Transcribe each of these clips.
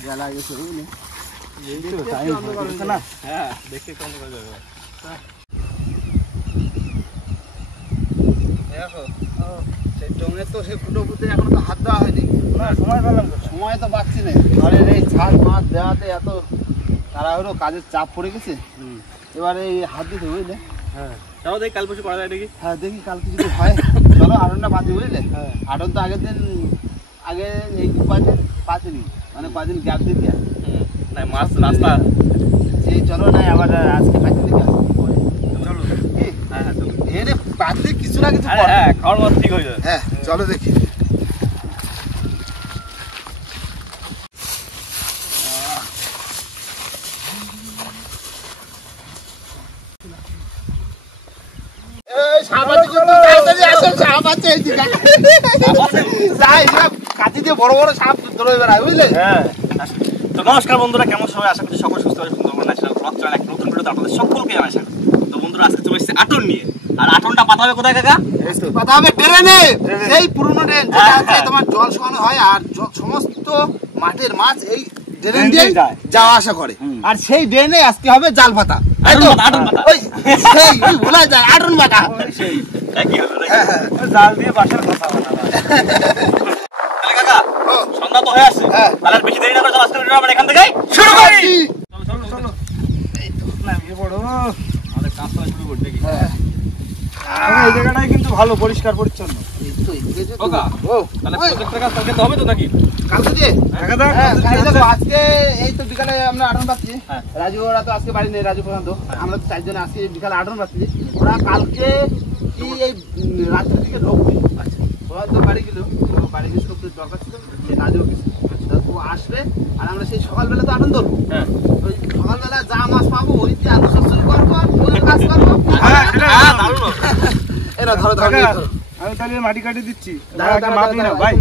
বেলা গেছে বুঝলি না হ্যাঁ দেখতে কম করে যাবে দেখো সেই টমের তো সেই ফুটো ফুটে এখনো তো হাত দেওয়া হয়নি না সময় পেলাম সময় তো পাচ্ছি না ঘরের এই ছাদ মাছ দেওয়াতে এত তাড়াহুড়ো কাজের চাপ পড়ে গেছে এবারে এই হাত দিতে বুঝলে হ্যাঁ চলো দেখি কাল পরশু করা যায় নাকি হ্যাঁ দেখি কালকে যদি হয় চলো আটনটা পাতি বুঝলে আটন তো আগের দিন আগে এই কদিন পাতিনি মানে কদিন গ্যাপ দিতে না মাছ রাস্তা সেই চলো না আবার আজকে পাতি দিতে চলো হ্যাঁ হ্যাঁ চলো এনে পাতলে কিছু না কিছু হ্যাঁ খাওয়ার মাছ ঠিক হয়ে যাবে হ্যাঁ চলো দেখি বড় বড় সাপ ধরে বেড়ায় বুঝলে হ্যাঁ তো নমস্কার বন্ধুরা কেমন সবাই আশা করছি সকল সুস্থ সুন্দরবন ন্যাচারাল ব্লগ চ্যানেল এক নতুন ভিডিওতে আপনাদের সকলকে জানাই তো বন্ধুরা আজকে চলে এসেছি আটন নিয়ে আর আটনটা পাতা হবে কোথায় কাকা পাতা হবে ড্রেনে এই পুরনো ড্রেন যেটা আছে তোমার জল শোয়ানো হয় আর সমস্ত মাঠের মাছ এই ড্রেন দিয়ে যাওয়া আসা করে আর সেই ড্রেনে আজকে হবে জাল পাতা আটন পাতা ওই সেই ভোলা যায় আটন পাতা কি হলো জাল দিয়ে বাসার কথা কাকা সন্ধ্যা তো হয়ে আসছে তাহলে বেশি দেরি না করে চলো আজকে ভিডিও আমরা এখান থেকে শুরু করি চলো চলো চলো এই তো নামিয়ে পড়ো আমাদের কাজ তো শুরু করতে কি এই জায়গাটাই কিন্তু ভালো পরিষ্কার পরিচ্ছন্ন এই তো এই ওকা ও তাহলে প্রত্যেকটা কাজ কালকে তো হবে তো নাকি কালকে দিয়ে কাকা আজকে এই তো বিকালে আমরা আটন পাচ্ছি রাজু ওরা তো আজকে বাড়ি নেই রাজু প্রশান্ত আমরা তো চারজন আজকে বিকালে আটন পাচ্ছি ওরা কালকে কি এই রাত্রির দিকে ঢুকবে ওরা তো বাড়ি গেল বাড়ি গেছিল দরকার ছিল রাজু ও আসবে আর আমরা সেই সকালবেলা তো আটন ধরবো ওই সকালবেলা যা মাছ পাবো ওই যে আলু সবজি করবো ওই কাজ করবো এরা ধরো ধরো আমি তাহলে মাটি কাটি দিচ্ছি মাপ নিই না ভাই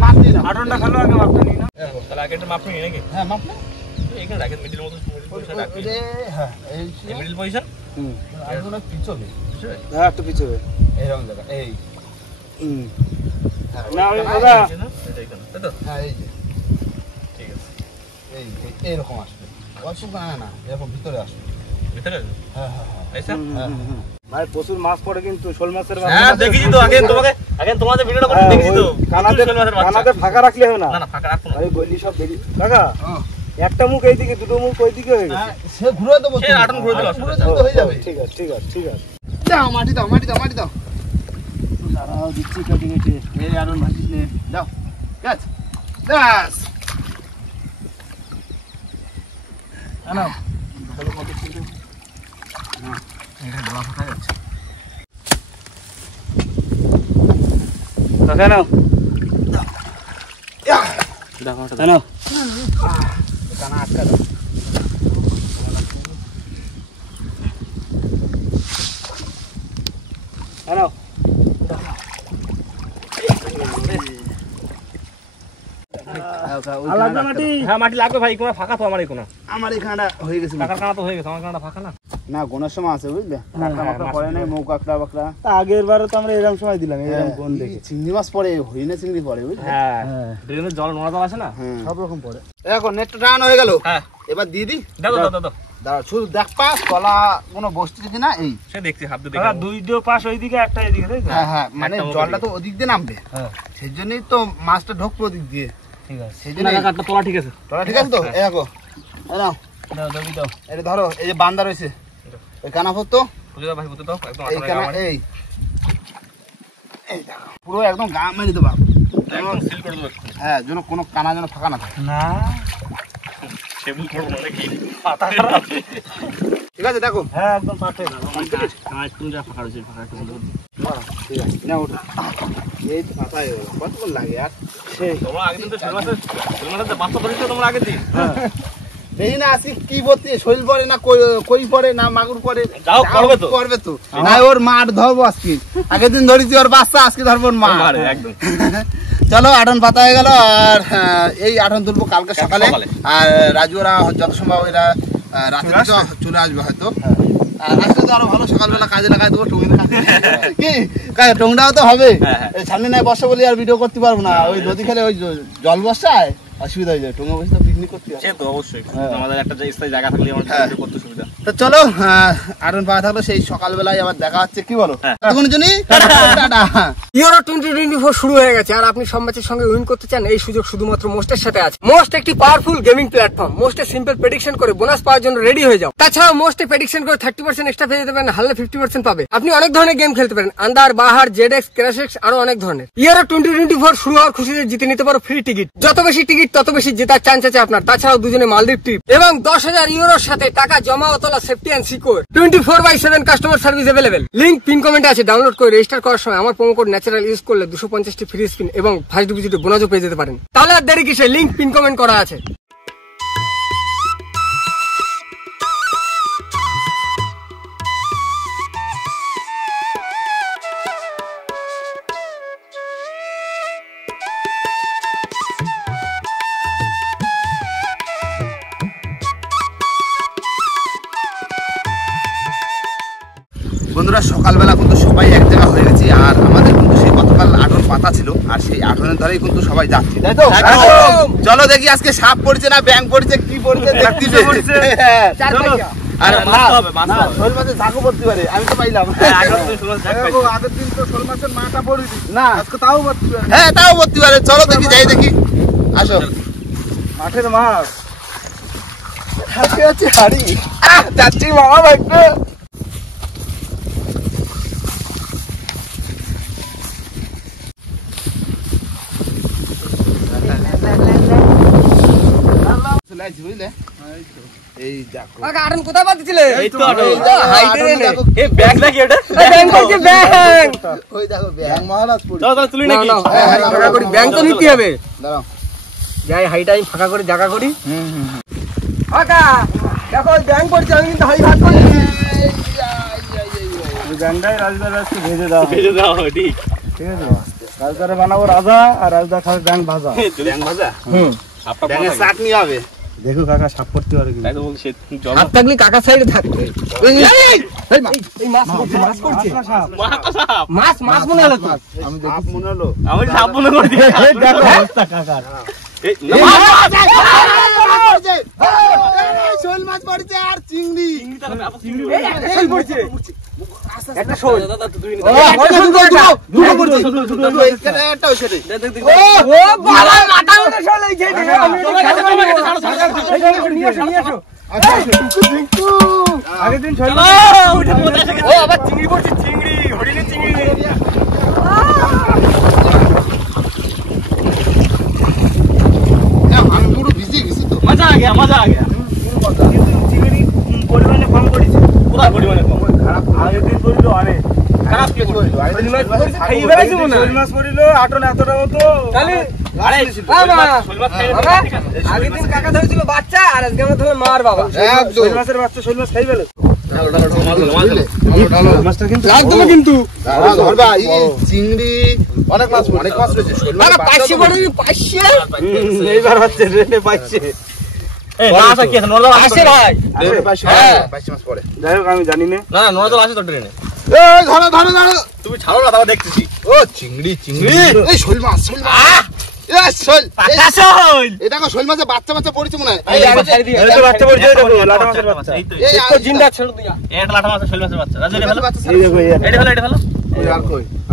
আটনটা খালো আগে মাপটা নিই না তাহলে আগে একটা মাপ নিই নাকি হ্যাঁ মাপ না এইখানে রাখেন মিডল মতো পজিশন রাখি হ্যাঁ এই মিডল পজিশন আলুটা পিছবে হ্যাঁ একটু পিছবে এইরকম জায়গা এই না ওই দাদা তাই তো হ্যাঁ এই যে ঠিক আছে এইরকম আসবে অসুখ না এরকম ভিতরে আসবে ভিতরে হ্যাঁ হ্যাঁ আচ্ছা ভাই প্রচুর মাছ পড়ে কিন্তু শোল মাছের হ্যাঁ দেখিছি তো আগে তোমাদের ভিডিওটা করে দেখিছি তো কানাতে ফাঁকা রাখলে হবে না না ফাঁকা রাখো না আরে গলি সব বেরি কাকা একটা মুখ এইদিকে দুটো মুখ ওইদিকে হয়ে গেছে সে ঘুরে দেবো সে আটন ঘুরে দিল হয়ে যাবে ঠিক আছে ঠিক আছে ঠিক আছে দাও মাটি দাও দাঁড়াও দিচ্ছি কেটে কেটে এই আরন মাটি নে দাও গাছ দাস আনো ভালো কত ছিল না এটা বড় ফাঁকা যাচ্ছে কাকা নাও দেখো নাও কানা আটকা দাও নাও আলাদা মাটি হ্যাঁ মাটি লাগবে ভাই কোনা ফাঁকা তো আমার এই কোনা আমার এখানটা হয়ে গেছে কাকার কানা তো হয়ে গেছে আমার কানাটা ফাঁকা না না গোনার সময় আছে বুঝলে কাঁকড়া মাকড়া পড়ে নাই মৌ কাঁকড়া বাকড়া আগের বারে তো আমরা এরকম সময় দিলাম এরকম কোন দেখে চিংড়ি মাছ পড়ে হরিণা চিংড়ি পড়ে বুঝলে হ্যাঁ ড্রেনের জল নোনা জল আছে না সব রকম পড়ে এখন নেটটা টান হয়ে গেল হ্যাঁ এবার দিয়ে দি দাও দাঁড়া শুধু দেখ পাস তলা কোনো বসছে কিনা এই সে দেখছি হাত দিয়ে কাকা দুই দিও পাশ ওইদিকে একটা এদিকে তাই তো হ্যাঁ মানে জলটা তো ওদিক দিয়ে নামবে সেই জন্যই তো মাছটা ঢুকবে ওদিক দিয়ে ঠিক আছে সেই জন্য কাকাটা তোলা ঠিক আছে তলা ঠিক আছে তো এই দেখো এই নাও দাও এটা ধরো এই যে বান্দা রয়েছে ওই কানাফর তো বুঝে দাও ভাই বুঝে দাও একদম এই কানা এই দেখো পুরো একদম গা মেরে দেবো একদম সিল করে দেবো হ্যাঁ যেন কোনো কানা যেন ফাঁকা না থাকে না টেবিল করবো না নাকি পাতা খারাপ ঠিক আছে দেখো হ্যাঁ একদম পারফেক্ট একটু যা ফাঁকা রয়েছে ফাঁকা একটু ঠিক আছে না ওটা এই ফাঁকা হয়ে গেল কতক্ষণ লাগে আর সেই তোমরা আগের দিন তো শোল মাছের বাচ্চা ধরেছো তোমরা আগের দিন দেখি না আজকে কি বলতে শৈল পড়ে না কই পড়ে না মাগুর পড়ে যাও করবে তো না ওর মাঠ ধরবো আজকে আগের দিন ধরেছি ওর বাচ্চা আজকে ধরবো মা একদম চলো আটন পাতা হয়ে গেল আর এই আটন তুলবো কালকে সকালে আর রাজু ওরা যত সম্ভব এরা রাতে চলে আসবে হয়তো আজকে তো আরো ভালো সকালবেলা কাজে লাগাই দেবো কি টংটাও তো হবে সামনে নাই বর্ষা বলি আর ভিডিও করতে পারবো না ওই নদী খেলে ওই জল বর্ষায় অসুবিধা হয়ে যায় টোঙা বসে তো পিকনিক করতে সে তো অবশ্যই আমাদের একটা স্থায়ী জায়গা থাকলে আমাদের করতে সুবিধা। তো চলো আরন পাওয়া থাকলো সেই সকালবেলায় আবার দেখা হচ্ছে, কি বলো? তখনই জন্য টাটা। ইউরো 2024 শুরু হয়ে গেছে আর আপনি সব ম্যাচের সঙ্গে উইন করতে চান, এই সুযোগ শুধুমাত্র মোস্টের সাথে আছে। মোস্ট একটি পাওয়ারফুল গেমিং প্ল্যাটফর্ম। মোস্টে সিম্পল প্রেডিকশন করে বোনাস পাওয়ার জন্য রেডি হয়ে যাও। তাছাড়াও মোস্টে প্রেডিকশন করে 30% এক্সট্রা পেয়ে যাবেন, হারলে 50% পাবে। আপনি অনেক ধরনের গেম খেলতে পারেন, আন্দার, বাহার, জেডএক্স, ক্র্যাশেক্স আরো অনেক ধরনের। ইউরো 2024 শুরু হওয়ার খুশিতে জিতে নিতে পারো ফ্রি টিকিট। যত বেশি টিকিট তত বেশি জেতার চান্স আছে আপনার। তাছাড়াও দুজনে মালদ্বীপ ট্রিপ এবং 10,000 ইউরোর সাথে টাকা জমা ও তোলা safety and secure 24/7 customer service available. Link pin কমেন্টে আছে, ডাউনলোড করে রেজিস্টার করার সময় আমার প্রোমো কোড ন্যাচারাল ইউজ করলে 250টি ফ্রি স্পিন এবং ফার্স্ট ডিপোজিটে বোনাসও পেয়ে যেতে পারেন। তাহলে আর দেরি কিসে, লিংক পিন কমেন্ট করা আছে। বন্ধুরা সকালবেলা কিন্তু সবাই এক জায়গা হয়ে গেছি, আর আমাদের কিন্তু সেই গতকাল আটন পাতা ছিল, আর সেই আটনের ধরেই কিন্তু সবাই যাচ্ছি, তাই তো? চলো দেখি আজকে সাপ পড়ছে না ব্যাং পড়ছে কি পড়ছে দেখতে পড়ছে। আর শোল মাছের ঝাঁকু পড়তে পারে, আমি তো পাইলাম। আগের দিন তো শোল মাছের মাটা পড়িনি না, আজকে তাও পড়তে পারে। হ্যাঁ তাও পড়তে পারে, চলো দেখি যাই দেখি। আসো মাঠের মাছ আছে হাড়ি যাচ্ছি মামা ভাগ্য। কোথায় পাচ্ছিলে? ফাঁকা করে জায়গা করি। দেখো ব্যাং করছে, আমি কিন্তু হাই ভাত করি। ব্যাংটাই রাজদার আজকে ভেজে দাও, ভেজে দাও। ঠিক ঠিক আছে, রাজদারে বানাবো রাজা আর রাজদা খাবে ব্যাং ভাজা। ব্যাং ভাজা ব্যাঙের চাটনি হবে। দেখো কাকা সাপ পড়তে পারে কি? হাত থাকলে কাকা সাইডে থাকবে। মাছ মনে হলো, আমি সাপ মনে হলো, আমি সাপ মনে করছি। কাকার শোল মাছ পড়ছে আর চিংড়ি পড়ছে। একটা শোল আগের দিন আবার চিংড়ি পড়ছে, চিংড়ি হরিণের চিংড়ি। আমি পুরো ভিজে গেছি তো, মজা আ গেয়া, মজা আ গেয়া। চিংড়ি পরিমাণে কম করেছে, পুরা পরিমাণে কম। খারাপ আগের দিন পড়লো অনেক খারাপ কি করলো? মাছ পড়িল আটন এতটা মতো। আগের দিন কাকা ধরেছিল বাচ্চা, আর আজকে আমরা ধরলাম মার বাবা। শোল মাছের বাচ্চা শোল মাছ খাই ফেলো। কিন্তু চিংড়ি অনেক মাছ রয়েছে। এইবার হচ্ছে রেটে পাইছে। যাই হোক আমি জানি না, তুমি ছাড়ো না, তারপর দেখতেছি। ও চিংড়ি চিংড়ি এই শোল মাছ, শোল মাছ, এটা শোল মাছের বাচ্চা বাচ্চা পড়েছে মনে হয়। বাচ্চা পড়ছে,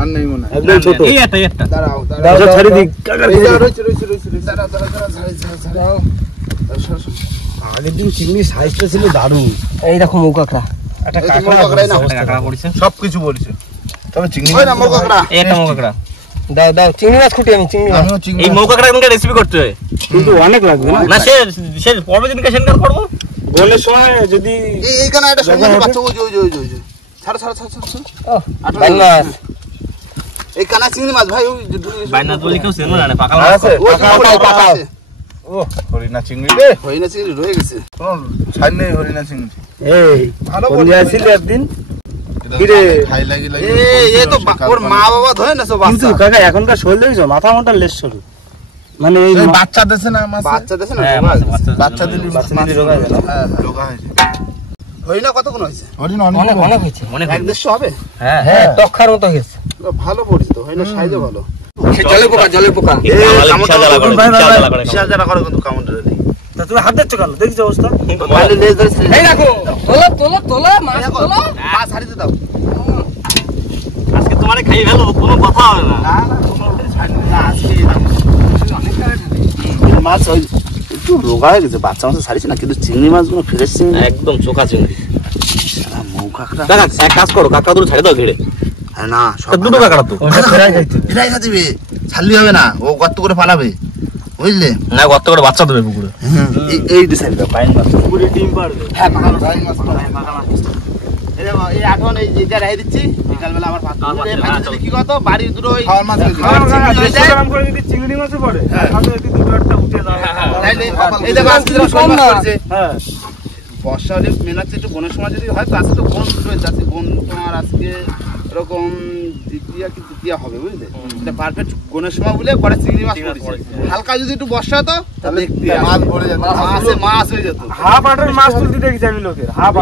আর নেই মনে হয়, আগের দিন চিংড়ি সাইজটা ছিল দারুণ। এইরকম কাঁকড়া সবকিছু বলছে, তবে চিংড়ি দাও দাও চিংড়ি মাছ খুঁটি। আমি চিংড়ি এই মৌকাকড়া রেসিপি করতে হয়, কিন্তু অনেক লাগবে না। সে পর্বে দিনকে সেন্টার করবো গোলের সময় যদি এইখানে একটা শোল মাছের বাচ্চা, ওই ছাড়ো ছাড়ো ছাড়ো ছাড়ো। এই কানা চিংড়ি মাছ ভাই, ওই বাইনা বলি কেউ চেনো না, পাকা মাছ আছে, পাকা। ও হরিণা চিংড়ি রে, হরিণা চিংড়ি রয়ে গেছে, কোন ছাই নেই হরিণা চিংড়ি। এই ভালো বলে আসলে একদিন কিরে খাই লাগিলা, এই তো ওর মা বাবা ধরে না সব। কিন্তু কাকা এখনকার শোল দেখছো, মাথা মোটা লেস সরু, মানে এই বাচ্চা দেছে না, বাচ্চা দেছে না, বাচ্চা দিলি রোগা যায়, হ্যাঁ রোগা হয়েছে। হরিণা কতক্ষণ হয়েছে? হরিণা অনেক অনেক হয়েছে, অনেক 150 হবে। হ্যাঁ হ্যাঁ টক্কার মতো হয়েছে, ভালো পড়ছে তো হরিণা, সাইজও ভালো। জলে পোকা জলে পোকা তুমি হাত দিচ্ছ কেন দেখছি অবস্থা এই দেখো তোলা তোলা তোলা মাছ তোলা মাছ হারিতে দাও আজকে তোমারে খাইয়ে ফেলবো কোনো কথা হবে না মাছ ওই একটু রোগা হয়ে গেছে বাচ্চা মাছ ছাড়িছে না কিন্তু চিংড়ি মাছগুলো ফ্রেশ চিংড়ি একদম চোখা চিংড়ি মৌ কাঁকড়া কাকা এক কাজ করো কাকা দুটো ছাড়ে দাও ঘিরে না দুটো কাঁকড়া তো ফেরাই দিবে ছাড়লি হবে না ও গর্ত করে পালাবে বুঝলে না গর্ত করে বাচ্চা দেবে পুকুরে এই ডিসাইড দাও বাইন মাছ পুকুরে ডিম পারবে হ্যাঁ পাকানো বাইন মাছ এই দেখো এই এখন এই যেটা রেখে দিচ্ছি বিকালবেলা আবার ভাত দিলে কি কত বাড়ি দুটো ওই খাওয়ার মাছ গরম করে যদি চিংড়ি মাছে পড়ে তাহলে যদি দুটো একটা উঠে দাও এই দেখো আজকে কম না হ্যাঁ বর্ষা হলে মেন হচ্ছে একটু বনের সময় যদি হয় তো আজকে তো বন রয়েছে আজকে বন তোমার আজকে এরকম দ্বিতীয় হবে বুঝলে এটা পারফেক্ট বনের সময় বলে পরে চিংড়ি মাছ পড়েছে হালকা যদি একটু বর্ষা হতো তাহলে দেখতে মাছ পড়ে যেত মাছ হয়ে যেত হাফ আটার মাছ তুলতে দেখছি আমি লোকের হাফ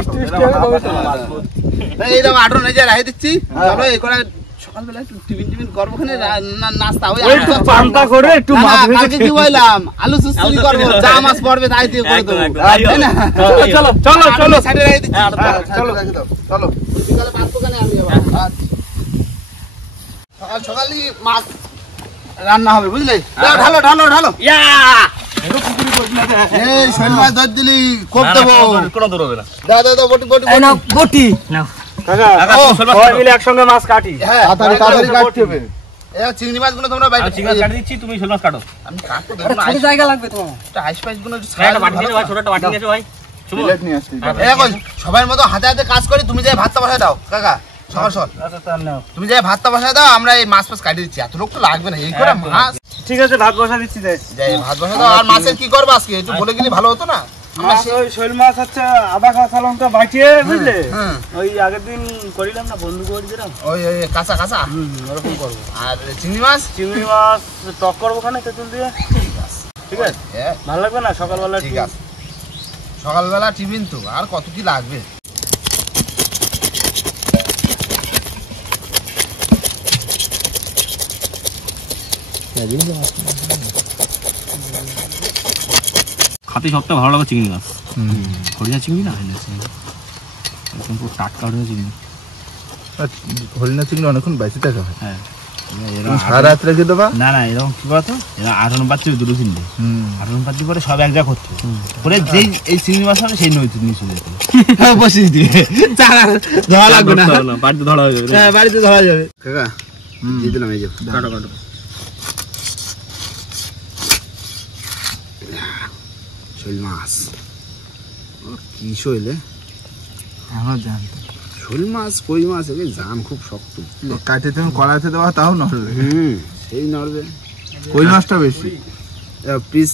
এই দেখো আটর নিজে রাখে দিচ্ছি চলো এই করে সকালবেলা একটু টিফিন করবো ওখানে নাস্তা ওই একটু পান্তা করে একটু মাছ কালকে কি বললাম আলু সুসুরি করবো যা মাছ পড়বে তাই দিয়ে করে দেবো তাই না চলো চলো চলো সাইডে রেখে দিচ্ছি চলো চলো বিকালে ভাত দোকানে আমি আবার সকাল সকালই মাছ রান্না হবে বুঝলে ঢালো ঢালো ঢালো এই শৈল মাছ ধর দিলি কোপ দেবো কোনো দূর হবে না দাদা বটি বটি এই নাও বটি নাও কাকা সবাই মিলে একসঙ্গে মাছ কাটি হ্যাঁ তাড়াতাড়ি কাটতে হবে এই চিংড়ি মাছগুলো তোমরা বাইরে চিংড়ি মাছ কাটি দিচ্ছি তুমি শোল মাছ কাটো আমি কাটতে দেব ছোট না জায়গা লাগবে তোমার একটা আইস পাইসগুলো একটা বাটি নিয়ে ভাই ছোট একটা বাটি নিয়ে এসো ভাই প্লেট নিয়ে আসছি দেখো সবার মতো হাতে হাতে কাজ করি তুমি যাই ভাতটা বসায় দাও কাকা সকাল সকাল আচ্ছা তার নাও তুমি যাই ভাতটা বসায় দাও আমরা এই মাছ কাটিয়ে দিচ্ছি এত লোক তো লাগবে না এই করে মাছ ঠিক আছে ভাত বসা দিচ্ছি যাই ভাত বসায় দাও আর মাছের কি করবে আজকে একটু বলে গেলে ভালো হতো না ওই শৈল মাছ হচ্ছে আদা কাঁচা লঙ্কা বাটিয়ে বুঝলে ওই আগের দিন করিলাম না বন্ধু করে দিলাম ওই কাঁচা কাঁচা ওরকম করবো আর চিংড়ি মাছ টক করবো ওখানে তেঁতুল দিয়ে ঠিক আছে ভালো লাগবে না সকালবেলা ঠিক আছে সকালবেলা টিফিন তো আর কত কি লাগবে খাতে সবটা ভালো লাগে চিংড়ি মাছ হরিণা চিংড়ি না একদম পুরো টাটকা হরিণা চিংড়ি হরিণা চিংড়ি অনেকক্ষণ বেঁচে থাকা হয় হ্যাঁ সারা রাত রেখে দেবা না না এরকম কি বলতো এরা 8 নম্বর পাচ্ছি দুটো কিনবে 8 নম্বর পাচ্ছি পরে সব এক জায়গা করছে পরে যেই এই চিংড়ি মাছ হবে সেই নদীতে নিয়ে চলে যেতে বসিয়ে দিবে ধরা লাগবে না বাড়িতে ধরা হয়ে যাবে হ্যাঁ বাড়িতে ধরা যাবে কাকা দিয়ে দিলাম এই যে কাটো কাটো শৈল মাছ কি শৈলে আমার জানতো শৈল মাছ কই মাছ এগুলো জান খুব শক্ত কাটে তুমি কড়াইতে দেওয়া তাও নড়বে সেই নড়বে কই মাছটা বেশি পিস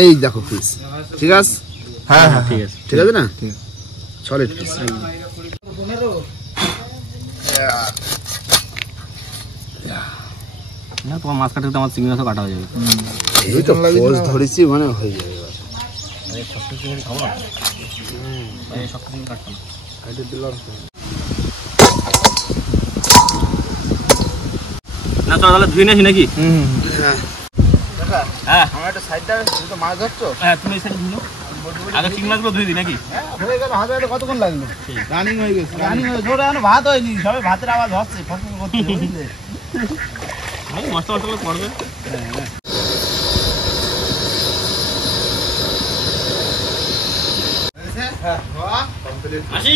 এই দেখো পিস ঠিক আছে হ্যাঁ হ্যাঁ ঠিক আছে ঠিক আছে না সলিড পিস না তোমার মাছ কাটতে আমার চিংড়ি মাছও কাটা হয়ে যাবে এই তো পোজ ধরেছি মানে হয়ে যাবে শক্ত চিংড়ি খাবো না শক্ত চিংড়ি কাটতাম কাটে দিলাম না চলো তাহলে ধুয়ে নিয়েছি নাকি হ্যাঁ আমার একটা সাইডটা তো মাছ ধরছো হ্যাঁ তুমি এই সাইড ধুলো আগে চিংড়ি মাছগুলো ধুয়ে দিই নাকি হয়ে গেল হাতে হাতে কতক্ষণ লাগলো রানিং হয়ে গেছে রানিং হয়ে জোরে এখন ভাত হয়নি সবাই ভাতের আওয়াজ হচ্ছে ফসল করতে বুঝলে মশলা মশলা করবে আসি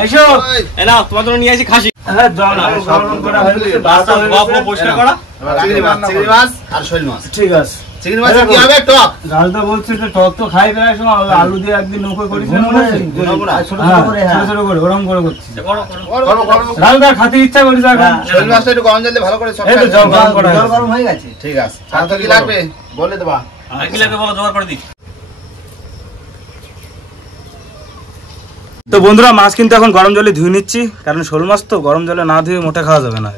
আইসো এই নাও তোমার জন্য নিয়ে আসি খাসি হ্যাঁ দাও না গরম করা হয়ে গেছে বাসা বাবা পরিষ্কার করা চিংড়ি মাছ আর শৈল মাছ ঠিক আছে চিংড়ি মাছ কি হবে টক গালটা বলছে যে টক তো খাই প্রায় সময় আলু দিয়ে একদিন নৌকো করিস না ছোট ছোট করে ওরকম করে করছি গালটা খাতে ইচ্ছা করিস এখন শৈল মাছটা একটু গরম জল দিয়ে ভালো করে এই তো জল গরম করা জল গরম হয়ে গেছে ঠিক আছে আর তো কি লাগবে বলে দেবা আর কি লাগবে বলো জোগাড় করে দিই তো বন্ধুরা মাছ কিন্তু এখন গরম জলে ধুয়ে নিচ্ছি কারণ শোল মাছ তো গরম জলে না ধুয়ে মোটে খাওয়া যাবে না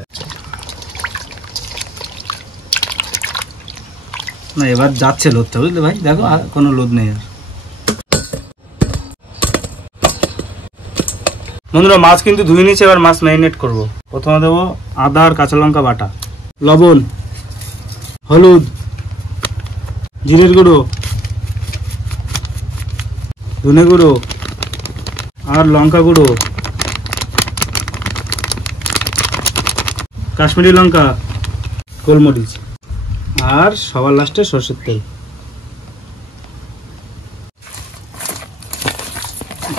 না এবার যাচ্ছে লোদটা বুঝলে ভাই দেখো আর কোনো লোদ নেই আর বন্ধুরা মাছ কিন্তু ধুয়ে নিচ্ছে এবার মাছ ম্যারিনেট করবো প্রথমে দেবো আদা আর কাঁচা লঙ্কা বাটা লবণ, হলুদ, জিরের গুঁড়ো, ধনে গুঁড়ো আর লঙ্কা গুঁড়ো, কাশ্মীরি লঙ্কা, গোলমরিচ আর সবার লাস্টে সরষের তেল।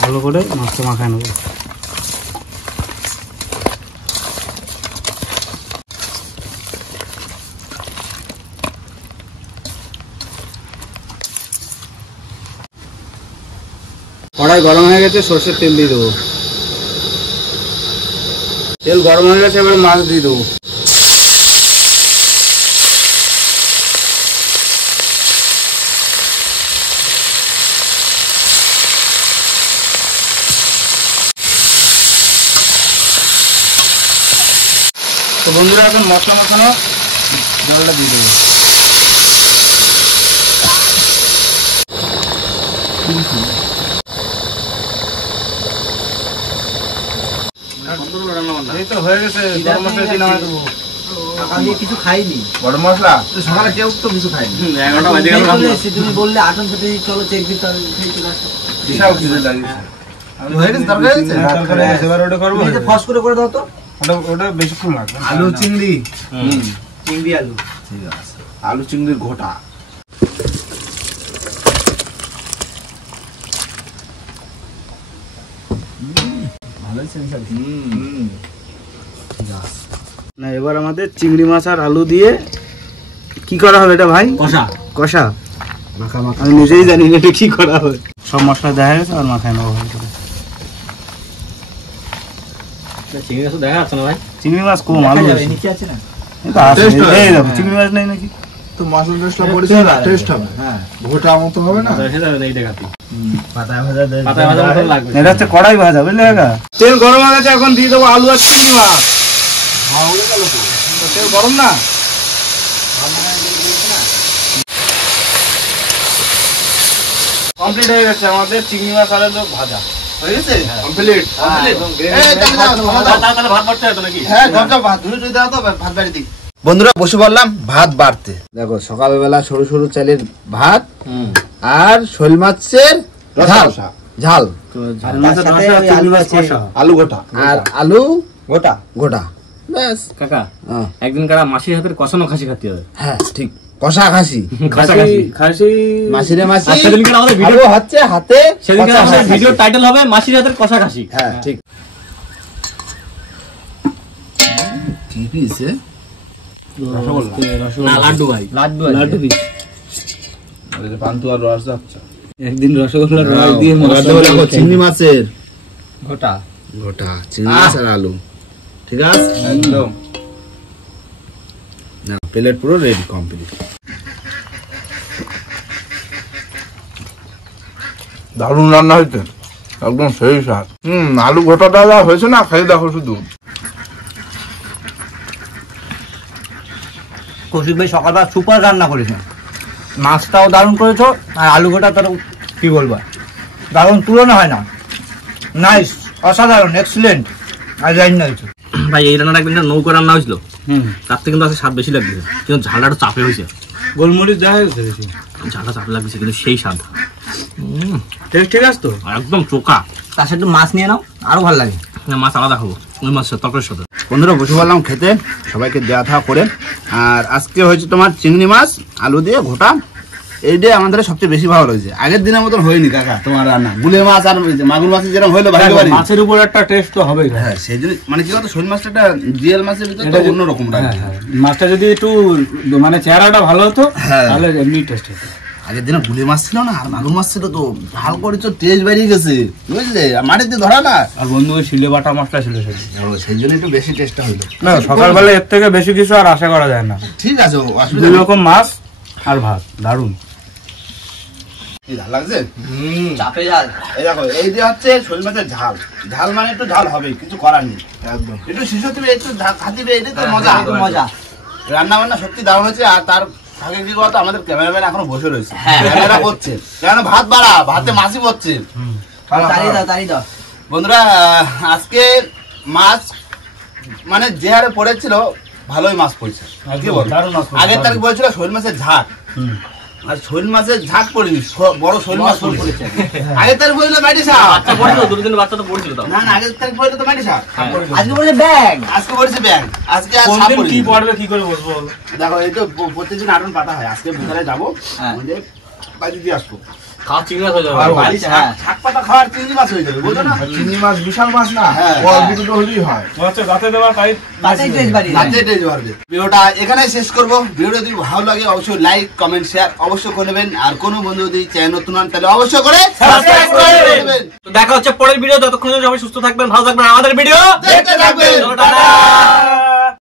ভালো করে মাছটা মাখায় নেবো। কড়াই গরম হয়ে গেছে, সরষের তেল দিয়ে দেবো। তেল গরম হয়ে গেছে, এবার মাছ দিয়ে দেবো। তো বন্ধুরা এখন মশলা মাখানো জলটা দিয়ে দেবো। এই তো হয়ে গেছে, গরম মশলা দিয়ে নামাই দেবো। আমি কিছু খাইনি, গরম মশলা সকালে কেউ তো কিছু খাইনি। 11টা বাজে গেল। তুমি বললে আটন সাথে চলো চেক দিতে হবে, বিশাল খিদে লাগিয়েছে। হয়ে গেছে, তরকারি হয়েছে? তরকারি হয়েছে, এবার ওটা করবো। এই যে ফস করে দাও তো। ওটা বেশিক্ষণ লাগবে। আলু চিংড়ি, চিংড়ি আলু, ঠিক আছে, আলু চিংড়ির ঘোটা। না, এবার আমাদের চিংড়ি মাছ আর আলু দিয়ে কি করা হবে এটা ভাই? কষা কষা। মাখা মাখা। আমি নিজেই জানি না এটা কি করা হবে। সব মশলা দেখা গেছে, আর মাখায় নেবো ভালো করে। চিংড়ি মাছ দেখা যাচ্ছে না ভাই, চিংড়ি মাছ কম, আলু বেশি। নিচে আছে না? এই তো আছে, Taste হবে। এই দেখো, চিংড়ি মাছ নেই নাকি? তো মশলা টেস্টটা পড়েছে না, টেস্ট হবে। হ্যাঁ, ঘোটা মতো হবে না। পাতায় ভাজা দেয়, পাতায় ভাজা মতন লাগবে। এটা হচ্ছে কড়াই ভাজা, বুঝলে কাকা? তেল গরম হয়ে গেছে, এখন দিয়ে দেবো আলু আর চিংড়ি মাছ। তো তেল গরম না? কমপ্লিট হয়ে গেছে আমাদের চিংড়ি মাছ আর আলু ভাজা। হয়ে গেছে কমপ্লিট। তাহলে ভাত বাড়তে হতো নাকি? হ্যাঁ, ভাত ধুয়ে টুয়ে দাও তো, ভাত বাড়ি দিই। বন্ধুরা বসে বললাম ভাত বাড়তে। দেখো সকালবেলা সরু সরু চালের ভাত আর শোল মাছের ঝাল ঝাল আলু ঘোটা আর আলু ঘোটা গোটা, ব্যাস। কাকা হ্যাঁ, একদিন কারা মাসির হাতের কষানো খাসি খাতে হবে। হ্যাঁ ঠিক, কষা খাসি, খাসি মাসিরে মাসি। আর সেদিনকার আমাদের ভিডিও, আলু হচ্ছে হাতে, সেদিনকার কষা আমাদের খাসি। ভিডিও টাইটেল হবে মাসির হাতের কষা খাসি। হ্যাঁ ঠিক। কি পিছে না, লাড্ডু ভাই, লাড্ডু লাড্ডু পিস। পান্তুয়ার রস যাচ্ছে। একদিন রসগোল্লার রস দিয়ে চিংড়ি মাছের গোটা গোটা, চিংড়ি মাছ আর আলু, ঠিক আছে একদম না, প্লেট পুরো রেডি, কমপ্লিট। দারুণ রান্না হয়েছে, একদম সেই স্বাদ। আলু ঘোটাটা যা হয়েছে না, খেয়ে দেখো শুধু। কৌশিক ভাই সকালবেলা সুপার রান্না করেছেন, মাছটাও দারুণ করেছো, আর আলু গোটা তার কি বলবো, দারুণ, তুলনা হয় না। নাইস, অসাধারণ, এক্সিলেন্ট। আর রান্না হয়েছে ভাই, এই রান্নাটা একদিন নৌকো রান্না হয়েছিল, তার থেকে কিন্তু স্বাদ বেশি লাগছে, কিন্তু ঝালটা একটু চাপে হয়েছে। গোলমরিচ দেখা গেছে বেশি, ঝালটা চাপে লাগছে, কিন্তু সেই স্বাদ টেস্ট ঠিক আছে তো, একদম চোখা। তার সাথে একটু মাছ নিয়ে নাও, আরো ভালো লাগে। মাছ আলাদা খাবো, ওই মাছের তরকারির সাথে। বন্ধুরা বসে বললাম খেতে, সবাইকে দেওয়া থাওয়া করে। আর আজকে হয়েছে তোমার চিংড়ি মাছ আলু দিয়ে ঘোটা, এইটাই আমাদের সবচেয়ে বেশি ভালো লাগছে। আগের দিনের মতন হয়নি কাকা তোমার রান্না, গুলে মাছ আর মাগুর মাছ যেরকম হইলো ভাই, মাছের উপর একটা টেস্ট তো হবেই। হ্যাঁ সেই জন্য, মানে কি বলতো, শোল মাছটা একটা জিয়াল মাছের ভিতরে তো অন্যরকম লাগে। মাছটা যদি একটু মানে চেহারাটা ভালো হতো, হ্যাঁ। তাহলে এমনি টেস্ট হতো। আগের দিনে গুলে মাছ ছিল না, আর মাগুর মাছ ছিল, তো ঝাল করে তো টেস্ট বেরিয়ে গেছে, বুঝলে, মাটিতে ধরা না। আর বন্ধু ওই শিলে বাটা মশলা ছিল সেদিন। সেই জন্য একটু বেশি টেস্টটা হইলো। না, সকালবেলা এর থেকে বেশি কিছু আর আশা করা যায় না। ঠিক আছে, অসুবিধা দুই নেই। রকম মাছ আর ভাত, দারুণ। কি ঝাল লাগছে? চাপে ঝাল। এই দেখো, এই যে হচ্ছে শোল মাছের ঝাল, ঝাল মানে একটু ঝাল হবে, কিছু করার নেই। একদম একটু শিশু তুমি একটু খাতিবে, এটাই তো মজা। মজা, রান্না বান্না সত্যি দারুণ হয়েছে। আর তার আগে কি বলতো, আমাদের ক্যামেরাম্যান এখনো বসে রয়েছে, ক্যামেরা করছে, কেন ভাত বাড়া, ভাতে মাছি পড়ছে। বন্ধুরা, আজকে মাছ মানে যে হারে পড়েছিল, ভালোই মাছ পড়ছে। কি বল? আগের তারিখ বলছিল শোল মাছের ঝাঁক, আর শোল মাছের ঝাঁক পড়েনি, বড় শোল মাছ পড়েছে। আগের তারিখ বলছিল মাটি সাপ, আচ্ছা পড়ছিল, দুদিন বাচ্চা তো পড়ছিল তো। না না আগের তারিখ বলছিল তো মাটি সাপ, আজকে বলেছে ব্যাগ, আজকে বলছে ব্যাং, আজকে আর সাপ পড়েনি। কি পড়বে কি করে বলবো? দেখো এই তো প্রত্যেকদিন আটন পাতা হয়, আজকে বিকালে যাবো আমাদের বাড়ি দিয়ে আসবো, খাওয়া চিংড়ি মাছ হয়ে যাবে। বাড়ি শাক পাতা খাওয়ার চিংড়ি মাছ হয়ে যাবে, বুঝছো না? চিংড়ি মাছ বিশাল মাছ না, হ্যাঁ। অল্প দুটো হলেই হয়। আচ্ছা রাতে দেওয়া তাই তাতেই টেস্ট বাড়ি যায়। রাতে টেস্ট বাড়বে। ভিডিওটা এখানে শেষ করবো। ভিডিওটা যদি ভালো লাগে অবশ্যই লাইক কমেন্ট শেয়ার অবশ্যই করে নেবেন, আর কোনো বন্ধু যদি চ্যানেল নতুন হন তাহলে অবশ্যই করে সাবস্ক্রাইব করে নেবেন। দেবেন। তো দেখা হচ্ছে পরের ভিডিও, ততক্ষণ সবাই সুস্থ থাকবেন, ভালো থাকবেন, আমাদের ভিডিও দেখতে থাকবেন। টাটা।